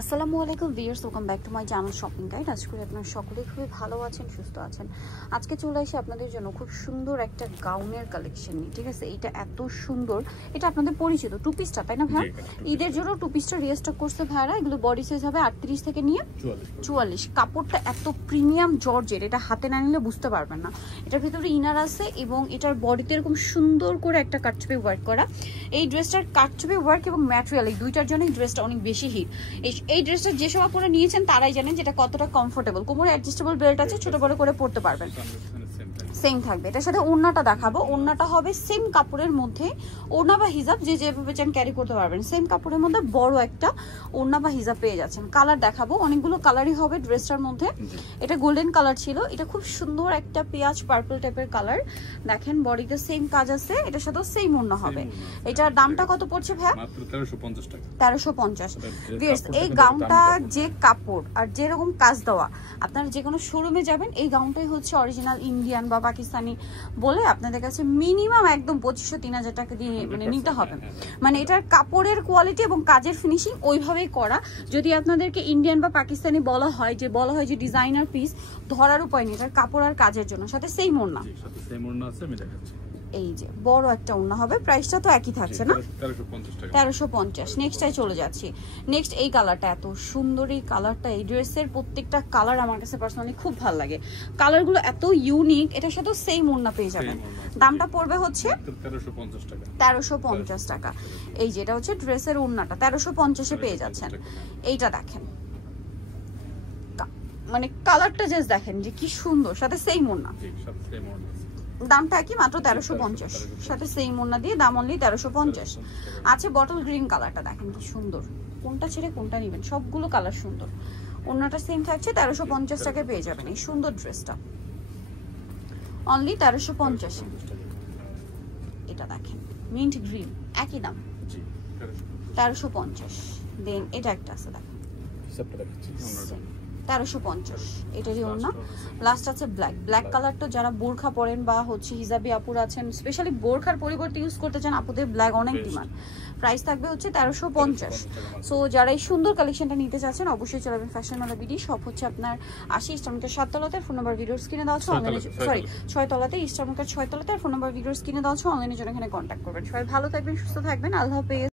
আসসালামু আলাইকুম viewers, welcome back to my channel shopping guide. আশা করি আপনারা সকলেই খুবই ভালো আছেন, সুস্থ আছেন। আজকে চলে আসি আপনাদের জন্য খুব সুন্দর একটা গাউনের কালেকশন নিয়ে। ঠিক আছে, এটা এত সুন্দর, এটা আপনাদের পরিচিত টু পিসটা, তাই না ভাই? ঈদের জন্য টু পিসটা রিস্টক করছে ভাইরা। এগুলো বডি সাইজ হবে 38 থেকে নিয়ে 44। কাপড়টা এত প্রিমিয়াম জর্জের, এটা হাতে না নিলে বুঝতে পারবেন না। এটার ভিতরে ইনার আছে এবং এটার বডিতে এরকম সুন্দর করে একটা কাটছবি ওয়ার্ক করা। এই ড্রেসটার কাটছবি ওয়ার্ক এবং ম্যাটেরিয়াল এই দুইটার জন্য এই ড্রেসটা অনেক বেশি হিট। এই ড্রেসটা যে সব আপনারা নিয়েছেন তারাই জানেন যেটা কতটা কমফোর্টেবল। কোমরে অ্যাডজাস্টেবল বেল্ট আছে, ছোট বড় করে পড়তে পারবেন, সেম থাকবে। এটার সাথে ওড়নাটা দেখাবো। ওড়নাটা হবে সেম কাপড়ের মধ্যে, ওড়না বা হিজাব যে যেভাবে চান ক্যারি করতে পারবেন। সেম কাপড়ের মধ্যে বড় একটা ওড়না বা হিজাব পেয়ে যাচ্ছেন। কালার দেখাবো, অনেকগুলো কালারই হবে ড্রেসটার মধ্যে। এটা গোল্ডেন কালার ছিল, এটা খুব সুন্দর একটা পেঁয়াজ পার্পল টাইপের কালার। দেখেন বডিতে সেম কাজ আছে, এটার সাথেও সেম ওড়না হবে। এটার দামটা কত পড়ছে ভাইয়া? মাত্র 1350 টাকা। 1350। ভিউয়ার্স, এই গাউনটা যে কাপড় আর যেরকম কাজ দেওয়া, আপনারা যে কোনো শোরুমে যাবেন এই গাউনটাই হচ্ছে অরিজিনাল ইন্ডিয়ান বা পাকিস্তানি বলে আপনাদের কাছে মিনিমাম একদম 2500-3000 টাকা দিয়ে মানে নিতে হবে। মানে এটার কাপড়ের কোয়ালিটি এবং কাজের ফিনিশিং ওইভাবেই করা। যদি আপনাদেরকে ইন্ডিয়ান বা পাকিস্তানি বলা হয় যে ডিজাইনার পিস, ধরার উপায় নেই। এটার কাপড় আর কাজের জন্য সাথে সেম ওড়না, সাথে সেম ওড়না আছে, আমি দেখাচ্ছি। এই যে বড় একটা ওড়না হবে। প্রাইসটা তো একই থাকছে না, 1350 টাকা। 1350। নেক্সটটাই চলে যাচ্ছি। নেক্সট এই কালারটা এত সুন্দর, এই কালারটা এই ড্রেসের প্রত্যেকটা কালার আমার কাছে পার্সোনালি খুব ভালো লাগে। কালারগুলো এত ইউনিক। এটার সাথে সেম ওড়না পেয়ে যাবেন। দামটা পড়বে হচ্ছে 1350 টাকা। 1350 টাকা। এই যে এটা হচ্ছে ড্রেসের ওড়নাটা 1350-এ পেয়ে যাচ্ছেন। এইটা দেখেন, মানে কালারটা জাস্ট দেখেন যে কি সুন্দর, সাথে সেম ওড়না। দামটা কি? মাত্র 1350, সাথে সেম ওড়না দিয়ে দাম অনলি 1350 আছে। বটল গ্রিন কালারটা দেখেন কি সুন্দর, কোনটা ছেড়ে কোনটা নেবেন, সবগুলো কালার সুন্দর। ওড়নাটা সেম থাকছে, 1350 টাকায় পেয়ে যাবেন এই সুন্দর ড্রেসটা অনলি 1350। এটা দেখেন মিন্ট গ্রিন, একই দাম 1350। দেন এটা একটা আছে দেখেন 1350, এটারই ওড়না। লাস্ট আছে ব্ল্যাক কালারটা যারা বোরখা পরেন বা হচ্ছে হিজাবি আপুরা আছেন, স্পেশালি বোরখার পরিবর্তে ইউজ করতে চান, আপুদের ব্ল্যাক অনেক ডিমান্ড। প্রাইস থাকবে হচ্ছে 1350। সো যারা এই সুন্দর কালেকশনটা নিতে চাচ্ছেন অবশ্যই চলে যাবেন ফ্যাশন মালা বিডি। সব হচ্ছে আপনার 80 ইস্টার্নকার 7 তলাতে, ফোন নাম্বার ভিডিওর স্ক্রিনে দেওয়া আছে। অনলাইনে 6 তলাতে, ইস্টার্নকার 6 তলাতে, আর ফোন নাম্বার ভিডিওর স্ক্রিনে দেওয়া আছে। অনলাইনে জন্য এখানে কন্ট্যাক্ট করবেন। সবাই ভালো থাকবেন, সুস্থ থাকবেন, আল্লাহ হাফেজ।